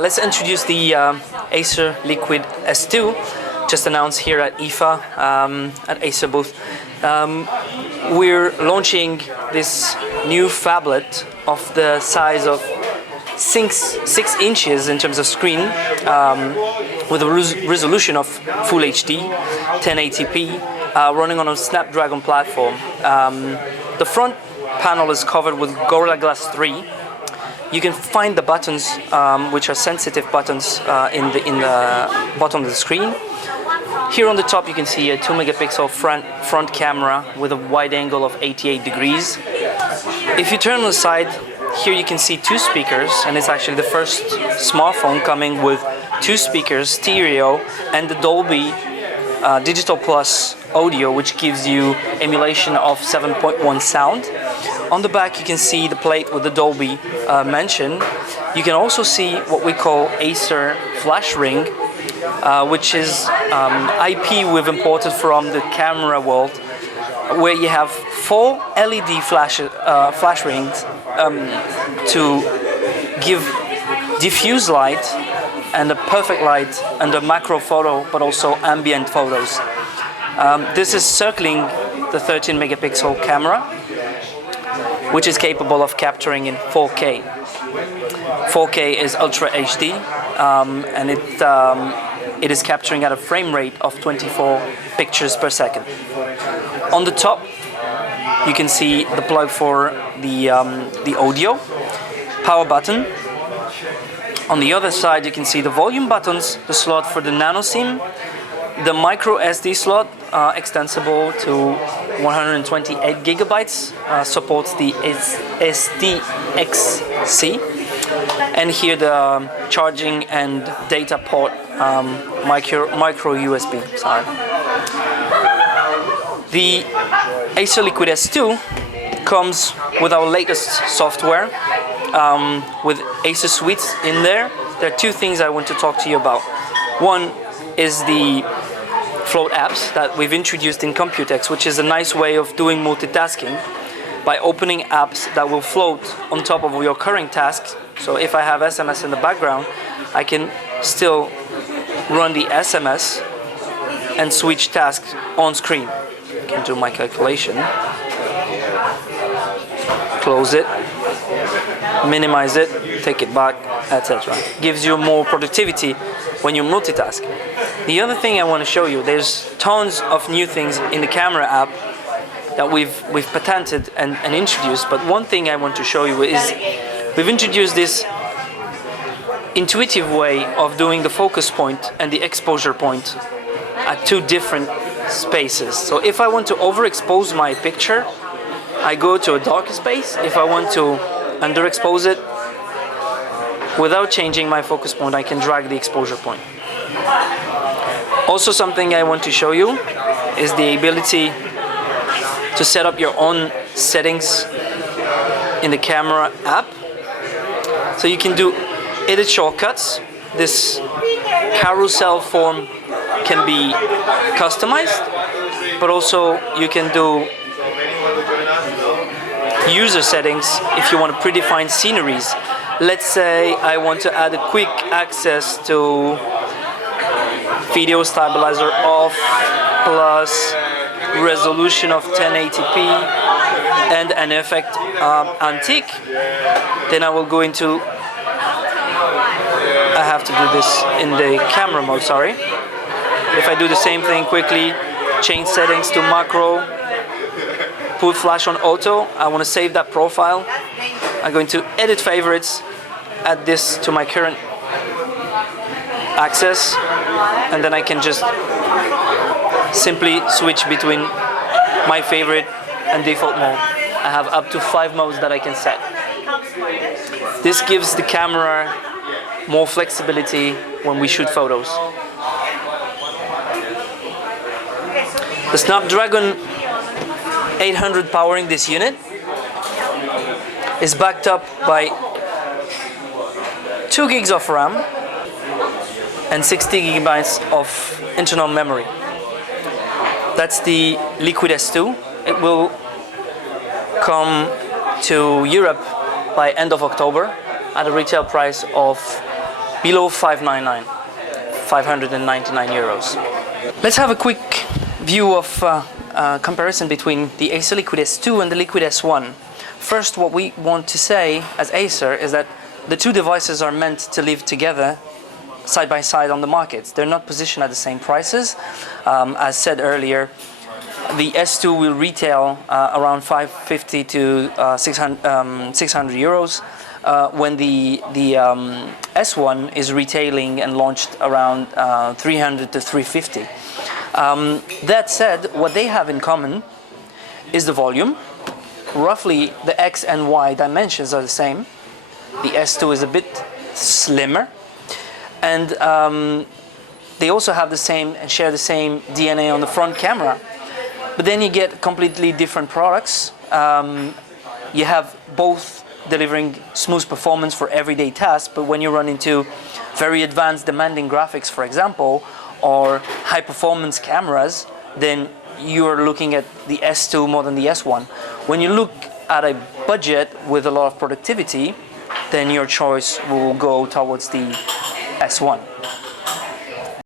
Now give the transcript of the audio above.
Let's introduce the ACER Liquid S2, just announced here at IFA, at ACER booth. We're launching this new phablet of the size of 6 inches in terms of screen, with a resolution of Full HD, 1080p, running on a Snapdragon platform. The front panel is covered with Gorilla Glass 3. You can find the buttons, which are sensitive buttons, in the bottom of the screen. Here on the top you can see a 2 megapixel front camera with a wide angle of 88 degrees. If you turn on the side, here you can see 2 speakers, and it's actually the first smartphone coming with 2 speakers, stereo, and the Dolby Digital Plus audio, which gives you emulation of 7.1 sound. On the back you can see the plate with the Dolby mention. You can also see what we call ACER Flash Ring, which is IP we've imported from the camera world, where you have 4 LED flash rings to give diffuse light and a perfect light under macro photo, but also ambient photos. This is circling the 13 megapixel camera, which is capable of capturing in 4K. 4K is Ultra HD, and it is capturing at a frame rate of 24 pictures per second. On the top, you can see the plug for the audio, power button. On the other side, you can see the volume buttons, the slot for the nano SIM, the micro SD slot, extensible to 128 gigabytes, supports the SDXC, and here the charging and data port, micro USB. Sorry. The ACER Liquid S2 comes with our latest software, with ACER Suites in there. There are 2 things I want to talk to you about. One is the float apps that we've introduced in Computex, which is a nice way of doing multitasking by opening apps that will float on top of your current tasks. So if I have SMS in the background, I can still run the SMS and switch tasks on screen. I can do my calculation, close it, minimize it, take it back, etc. Gives you more productivity when you multitask. The other thing I want to show you, there's tons of new things in the camera app that we've patented and introduced, but one thing I want to show you is we've introduced this intuitive way of doing the focus point and the exposure point at 2 different spaces. So if I want to overexpose my picture, I go to a darker space. If I want to underexpose it, without changing my focus point, I can drag the exposure point. Also, something I want to show you is the ability to set up your own settings in the camera app. So you can do edit shortcuts. This carousel form can be customized, but also you can do user settings if you want to predefine sceneries. Let's say I want to add a quick access to video stabilizer off, plus resolution of 1080p and an effect antique. Then I will go into, I have to do this in the camera mode, sorry. If I do the same thing quickly, change settings to macro, put flash on auto, I want to save that profile. I'm going to edit favorites, add this to my current access, and then I can just simply switch between my favorite and default mode. I have up to 5 modes that I can set. This gives the camera more flexibility when we shoot photos. The Snapdragon 800 powering this unit is backed up by 2 gigs of RAM and 60 gigabytes of internal memory. That's the Liquid S2. It will come to Europe by end of October at a retail price of below 599 euros. Let's have a quick view of comparison between the ACER Liquid S2 and the Liquid S1. First, what we want to say as Acer is that the two devices are meant to live together side by side on the markets. They're not positioned at the same prices. As said earlier, the S2 will retail around 550 to 600 euros, when the S1 is retailing and launched around 300 to 350. That said, what they have in common is the volume. Roughly the X and Y dimensions are the same. The S2 is a bit slimmer, and they also have the same and share the same DNA on the front camera. But then you get completely different products. You have both delivering smooth performance for everyday tasks, but when you run into very advanced demanding graphics, for example, or high performance cameras, then you're looking at the S2 more than the S1. When you look at a budget with a lot of productivity, then your choice will go towards the S1.